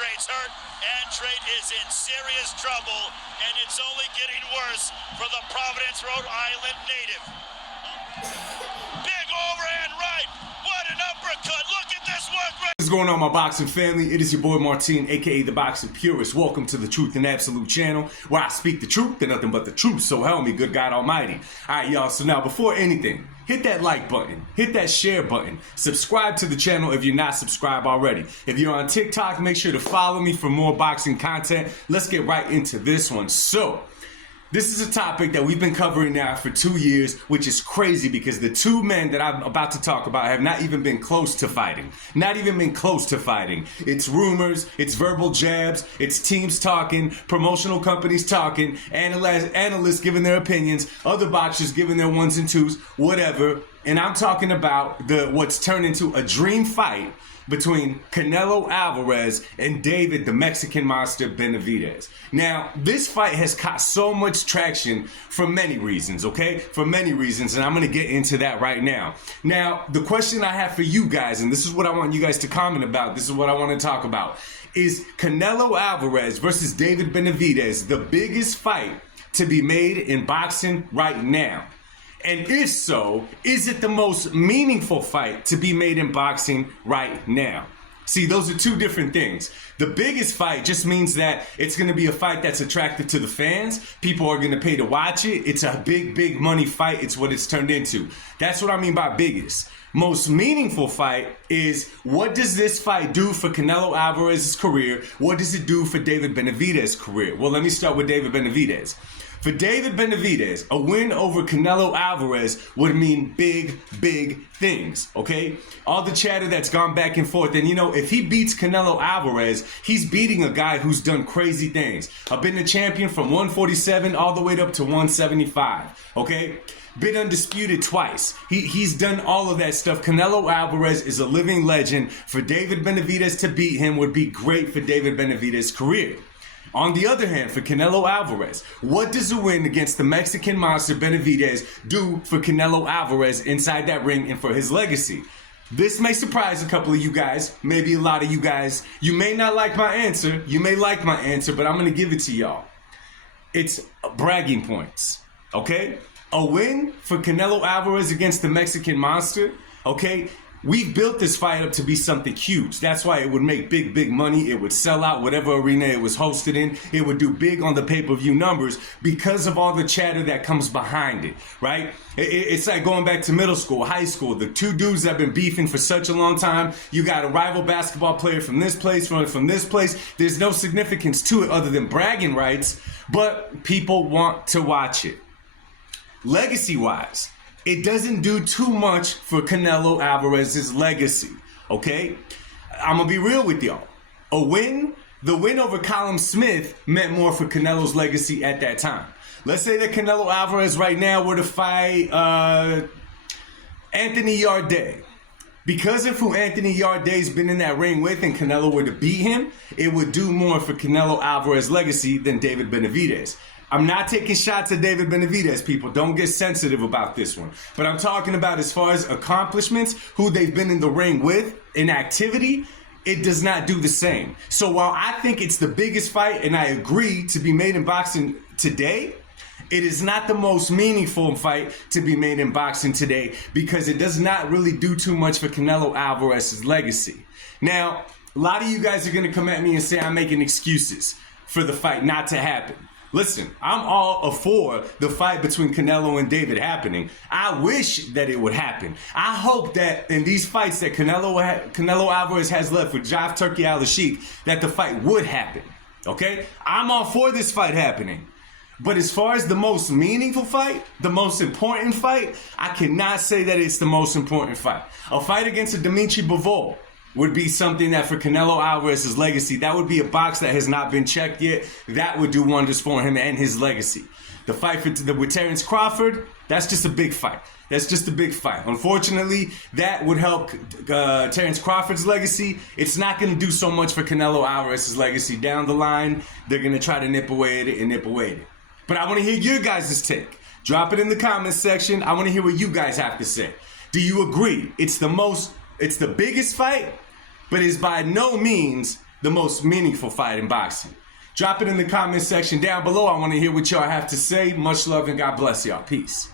Andrade's hurt. Andrade is in serious trouble, and it's only getting worse for the Providence, Rhode Island native. Big overhand right. What an uppercut. Look at this work right. What's going on, my boxing family? It is your boy Martin, aka the Boxing Purist. Welcome to the Truth and Absolute channel, where I speak the truth and nothing but the truth. So help me, good God Almighty. Alright, y'all, so now before anything, hit that like button, hit that share button, subscribe to the channel if you're not subscribed already. If you're on TikTok, make sure to follow me for more boxing content. Let's get right into this one. So, this is a topic that we've been covering now for 2 years, which is crazy because the two men that I'm about to talk about have not even been close to fighting. Not even been close to fighting. It's rumors, it's verbal jabs, it's teams talking, promotional companies talking, analysts giving their opinions, other boxers giving their ones and twos, whatever. And I'm talking about what's turned into a dream fight between Canelo Alvarez and David, the Mexican monster, Benavidez. Now, this fight has caught so much traction for many reasons, okay? For many reasons, and I'm going to get into that right now. Now, the question I have for you guys, and this is what I want you guys to comment about, this is what I want to talk about, is Canelo Alvarez versus David Benavidez the biggest fight to be made in boxing right now? And if so, is it the most meaningful fight to be made in boxing right now? See, those are two different things. The biggest fight just means that it's going to be a fight that's attractive to the fans. People are going to pay to watch it. It's a big, big money fight. It's what it's turned into. That's what I mean by biggest. Most meaningful fight is, what does this fight do for Canelo Alvarez's career? What does it do for David Benavidez's career? Well, let me start with David Benavidez. For David Benavidez, a win over Canelo Alvarez would mean big, big things, okay? All the chatter that's gone back and forth, and you know, if he beats Canelo Alvarez, he's beating a guy who's done crazy things. I've been the champion from 147 all the way up to 175, okay? Been undisputed twice. He's done all of that stuff. Canelo Alvarez is a living legend. For David Benavidez to beat him would be great for David Benavidez's career. On the other hand, for Canelo Alvarez, what does a win against the Mexican monster Benavidez do for Canelo Alvarez inside that ring and for his legacy? This may surprise a couple of you guys, maybe a lot of you guys. You may not like my answer, you may like my answer, but I'm going to give it to y'all. It's bragging points, okay? A win for Canelo Alvarez against the Mexican monster, okay? We've built this fight up to be something huge. That's why it would make big, big money. It would sell out whatever arena it was hosted in. It would do big on the pay-per-view numbers because of all the chatter that comes behind it, right? It's like going back to middle school, high school. The two dudes that have been beefing for such a long time. You got a rival basketball player from this place, from this place. There's no significance to it other than bragging rights, but people want to watch it. Legacy-wise, it doesn't do too much for Canelo Alvarez's legacy, okay? I'm gonna be real with y'all. The win over Callum Smith meant more for Canelo's legacy at that time. Let's say that Canelo Alvarez right now were to fight Anthony Yarde. Because of who Anthony Yarde's been in that ring with and Canelo were to beat him, it would do more for Canelo Alvarez's legacy than David Benavidez. I'm not taking shots at David Benavidez, people. Don't get sensitive about this one. But I'm talking about as far as accomplishments, who they've been in the ring with, in activity, it does not do the same. So while I think it's the biggest fight, and I agree to be made in boxing today, it is not the most meaningful fight to be made in boxing today because it does not really do too much for Canelo Alvarez's legacy. Now, a lot of you guys are going to come at me and say I'm making excuses for the fight not to happen. Listen, I'm all for the fight between Canelo and David happening. I wish that it would happen. I hope that in these fights that Canelo Alvarez has left with Jive Turkey Al-Sheikh, that the fight would happen, okay? I'm all for this fight happening. But as far as the most meaningful fight, the most important fight, I cannot say that it's the most important fight. A fight against a Dimitri Bivol would be something that for Canelo Alvarez's legacy, that would be a box that has not been checked yet. That would do wonders for him and his legacy. The fight with Terence Crawford, that's just a big fight. That's just a big fight. Unfortunately, that would help Terence Crawford's legacy. It's not going to do so much for Canelo Alvarez's legacy. Down the line, they're going to try to nip away at it and nip away at it. But I want to hear your guys' take. Drop it in the comments section. I want to hear what you guys have to say. Do you agree it's the biggest fight, but is by no means the most meaningful fight in boxing? Drop it in the comment section down below. I want to hear what y'all have to say. Much love and God bless y'all. Peace.